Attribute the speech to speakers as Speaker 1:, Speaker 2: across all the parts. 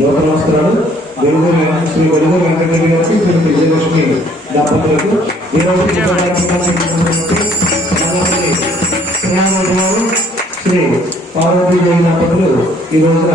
Speaker 1: లోకనమస్కారాలు వెలుగు శ్రీ వెలుగు వెంకటరెడ్డి గారికి శ్రీ విజయలక్ష్మి దంపతులకు శ్రీ పార్వతీ దేవి దంపతులు ఈ రోజున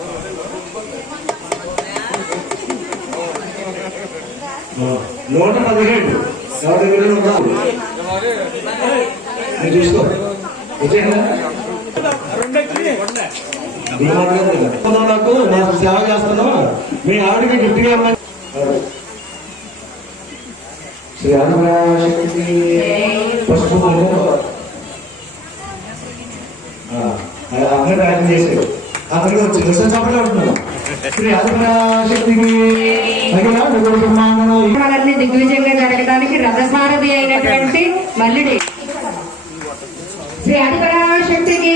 Speaker 1: నూట పదిహేడు. ఎవరి దగ్గర ఉన్నావు? అది చూసుకో. నాకు నాకు సేవ చేస్తున్నాం మీ ఆవిడకి గట్టిగా అమ్మాయి శ్రీ ఆదిపరాశక్తి పసుపు అందరూ ప్రయత్నం చేశారు అతనికి వచ్చి. రిసెప్ట్ అప్పుడే ఉంటున్నాను శ్రీ ఆదిపరాశక్తికి
Speaker 2: దిగ్విజయంగా జరగడానికి రథసారథి అయినటువంటి మల్లుడి. శ్రీ అధిపరాశక్తికి